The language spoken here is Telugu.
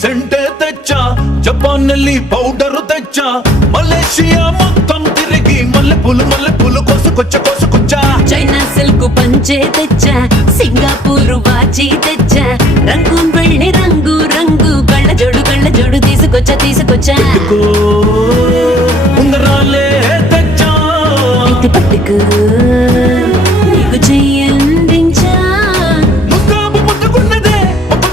సెంటే తెచ్చా, జపాన్ నెల్లి పౌడర్ తెచ్చా, మలేషియా మొత్తం తిరిగి మల్లె పూలు కోసుకొచ్చా. చైనా సిల్క్ పంచే తెచ్చా, సింగపూర్ వాచి తెచ్చా, రంగూన్ వెళ్ళి రంగు రంగు కళ్ళ జోడు తీసుకొచ్చా. పెట్టుకో